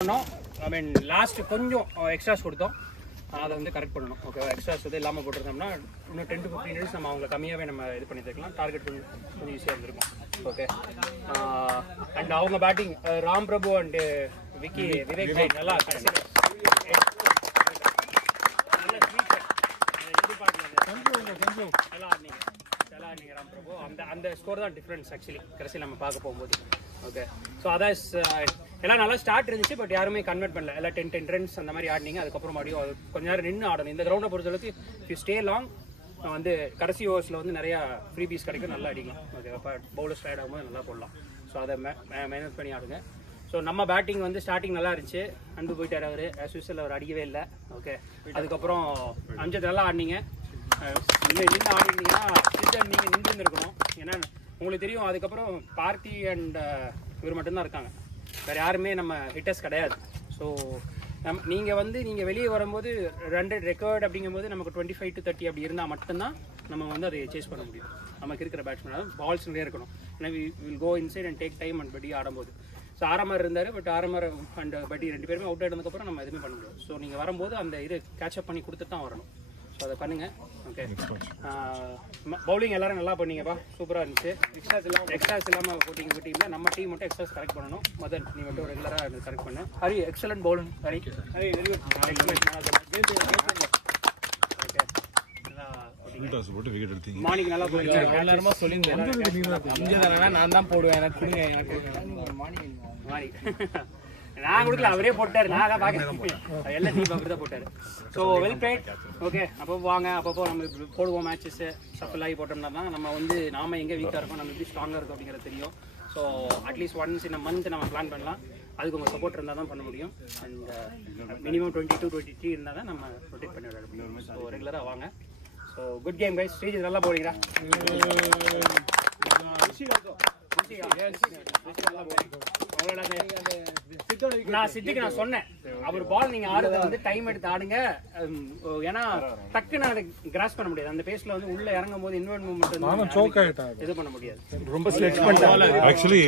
I mean, last கொஞ்சம் extras கொடுத்தோம். அதை வந்து கரெக்ட் பண்ணணும். ஓகே, எக்ஸ்ட்ராஸ் வந்து இல்லாமல் போட்டிருந்தோம்னா இன்னும் 10 to 15 minutes நம்ம அவங்களை கம்மியாகவே நம்ம இது பண்ணி தரலாம். டார்கெட் கொஞ்சம் ஈஸியாக இருந்திருக்கும். ஓகே, அண்ட் அவங்க batting Ram Prabhu and Vivek நல்லா நல்லா ஆடினீங்க ராம் பிரபு. அந்த ஸ்கோர் தான் டிஃப்ரென்ஸ் ஆக்சுவலி கடைசியில் நம்ம பார்க்க போகும்போது. ஓகே, ஸோ அதான் எல்லாம் நல்லா ஸ்டார்ட் இருந்துச்சு. பட் யாருமே கன்வெர்ட் பண்ணல. எல்லாம் 10 ரன்ஸ் அந்த மாதிரி ஆடினீங்க. அதுக்கப்புறம் மறுபடியும் கொஞ்ச நேரம் நின்று ஆடணும். இந்த கிரௌண்டை பொறுத்தளவுக்கு யூ ஸ்டே லாங் வந்து கடைசி ஓவர்ஸில் வந்து நிறையா ஃப்ரீ பீஸ் கிடைக்கும். நல்லா அடிக்கலாம். ஓகே, அப்போ பவுலர் ஸ்ட்ரைட் ஆகும்போது நல்லா போடலாம். ஸோ அதை மேனேஜ் பண்ணி ஆடுங்க. ஸோ நம்ம பேட்டிங் வந்து ஸ்டார்டிங் நல்லா இருந்துச்சு. அன்பு போயிட்டார் அவர். ஆஸ் யூஸ்வல் அவர் அடிக்கவே இல்லை. ஓகே, அதுக்கப்புறம் அஞ்சது நல்லா ஆடினீங்க. நின்று ஆடினீங்கன்னா நீங்கள் நின்று இருந்திருக்கணும். ஏன்னா உங்களுக்கு தெரியும் அதுக்கப்புறம் பார்த்தி அண்ட் இவர் மட்டும்தான் இருக்காங்க. வேறு யாருமே நம்ம ஹிட்டர்ஸ் கிடையாது. ஸோ நீங்கள் வெளியே வரும்போது 100 ரெக்கார்ட் அப்படிங்கும்போது நமக்கு 25 to 30 அப்படி இருந்தால் மட்டும்தான் நம்ம வந்து அதை சேஸ் பண்ண முடியும். நமக்கு இருக்கிற பேட்ஸ்மேன் பால்ஸ் நிறைய இருக்கணும். ஏன்னா will go inside and take time and பட்டி ஆடும்போது. ஸோ ஆரம்பர் இருந்தார். பட் ஆரம்பர் அண்ட் பட்டி 2 பேருமே அவுட் ஆகிட்டதுக்கப்புறம் நம்ம எதுவுமே பண்ண முடியாது. ஸோ நீங்கள் வரும்போது அந்த இது கேட்சப் பண்ணி கொடுத்துட்டு தான் வரணும். ஸோ அதை பண்ணுங்கள். ஓகே, பவுலிங் எல்லாரும் நல்லா பண்ணீங்கப்பா. சூப்பராக இருந்துச்சு. எக்ஸ்ட்ராஸ் இல்லாமல் போட்டிங்கன்னா நம்ம டீம் மட்டும் எக்ஸ்ட்ராஸ் கரெக்ட் பண்ணணும். மதன் நீ மட்டும் ரெகுலராக கரெக்ட் பண்ணு. Hari excellent bowling. Hari very good. Morning நல்லா நான் தான் போடுவேன். நான் கொடுக்கல, அவரே போட்டாரு. நான் தான் பார்க்குறேன். எல்லா டீம் அப்படி தான் போட்டாரு. So well plate. ஓகே, அப்போ வாங்க. அப்பப்போ நம்ம போடுவோம் மேட்சஸ். சஃபல் ஆகி போட்டோம்னா தான் நம்ம வந்து நாம எங்கே வீக்காக இருக்கோம், நம்ம எப்படி ஸ்ட்ராங்காக இருக்கும் அப்படிங்கிறது தெரியும். ஸோ அட்லீஸ்ட் ஒன்ஸ் இந்த மந்த் நம்ம பிளான் பண்ணலாம். அதுக்கு உங்கள் சப்போர்ட் இருந்தால் தான் பண்ண முடியும். அண்ட் மினிமம் 22, 23 இருந்தால் தான் நம்ம ரொட்டேட் பண்ணி விட முடியும். ஸோ ரெகுலராக வாங்க. So good game guys. Sreejith நல்லா போடுறீங்களா? நான் சித்திக்கு நான் சொன்னேன், அவர் பால் நீங்க ஆடுறத வந்து டைம் எடுத்து ஆடுங்க. ஏன்னா டக்குன்னு அதை கிராஸ் பண்ண முடியாது. அந்த பேஸ்ல வந்து உள்ள இறங்கும் போது இன்வெர்ட் மூவ்மெண்ட் இது பண்ண முடியாது. ரொம்ப ஸ்லெட்ச் பண்ணிட்டாங்க. ஆக்சுவலி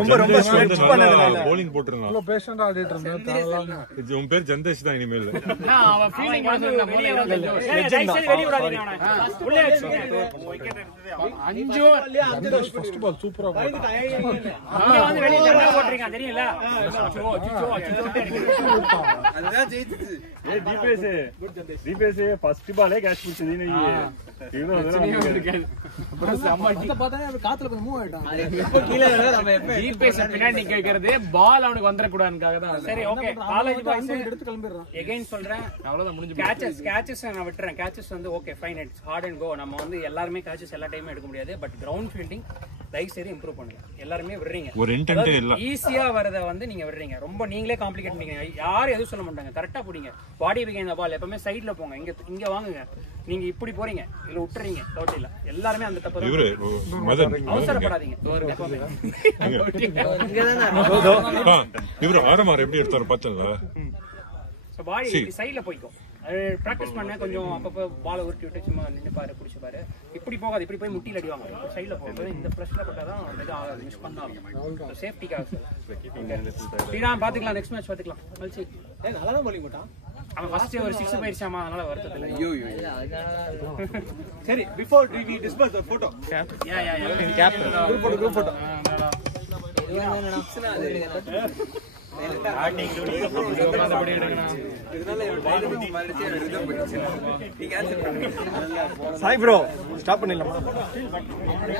ரொம்ப ஸ்லெட்ச் பண்ணதுனால bowling போட்டுறாங்க. அவ்வளவு பேஷண்டா ஆடிட்டு இருந்தாங்க. இது உன் பேர் ஜந்தேஷ் தான் இனிமேல். அவ ஃபீலிங் வந்து வெளிய வந்து வெளிய விடாதீங்க அவனை. உள்ள விக்கெட் எடுத்தது 5 ஜந்தேஷ் ஃபர்ஸ்ட் பால் சூப்பரா போட்டான். அங்க வந்து வெளிய ஜண்டா போட்றீங்க தெரியல. அதுதான் ஜெயிச்சிச்சு. ஏய் டிபிஎஸ் ஃபர்ஸ்ட் பாலே கேட்ச் பிடிச்சது நீ. அப்புறம் அம்மா கிட்ட பார்த்தானே அவர் காத்துல போய் மூவ் ஆயிட்டான். எப்ப கீழ நம்ம டிபிஎஸ் பின்னாடி நிக்கறது பால் அவனுக்கு வந்தற கூடாதுன்றதுக்காக தான். சரி ஓகே, காலேஜ் பாய்ஸ் எடுத்து கிளம்பிறோம். எகைன் சொல்றேன், அவ்வளவுதான் முடிஞ்சு. கேட்சஸ் நான் விட்டுறேன். கேட்சஸ் வந்து okay fine, it's hard and go. நம்ம வந்து எல்லாரும் கேட்சஸ் எல்லா டைமும் எடுக்க முடியாது. பட் கிரவுண்ட் ஃபீல்டிங் தயவு செய்து இம்ப்ரூவ் பண்ணுங்க. எல்லாருமே விடுறீங்க, ஒரு இன்டென்ட் இல்ல. ஈஸியா வரத வந்து நீங்க விடுறீங்க. ரொம்ப நீங்களே காம்ப்ளிகேட் பண்ணீங்க. யாரும் எதுவும் சொல்ல மாட்டாங்க. கரெக்டா போடுங்க. பாடி பிகைன் த பால். எப்பவுமே சைடுல போங்க. இங்க வாங்குங்க. நீங்க இப்படி போறீங்க, இல்ல விட்டுறீங்க. டவுட் இல்ல. எல்லாருமே அந்த தப்பு தான். அவசரப்படாதீங்க. எப்பவுமே இவரு ஆரமார் எப்படி எடுத்தாரு பார்த்தீங்களா? சோ பாடி சைடுல போய்க்கும். பிராக்டிஸ் பண்ண கொஞ்சம் அப்பப்போ பாலை உருட்டி விட்டு சும்மா நின்று பாரு, பிடிச்சி பாரு. இப்படி போகாது. இப்படி போய் முட்டியில் அடிவாங்க. சைடில் போகும்போது இந்த ப்ரெஷ்ல போட்டால் தான் மிஸ் பண்ணாலும் சேஃப்டிக்காக. ஸ்ரீராம் பார்த்துக்கலாம். நெக்ஸ்ட் மேட்ச் பார்த்துக்கலாம். மல்சி நல்லா தான் போலிங் போட்டான். அவன் ஃபர்ஸ்ட் ஒரு 6 போயிருச்சாமா, அதனால வருத்தத்தில். ஐயோ சரி, before we disperse the photo. Group photo. Chai bro stop பண்ணிடலாமா?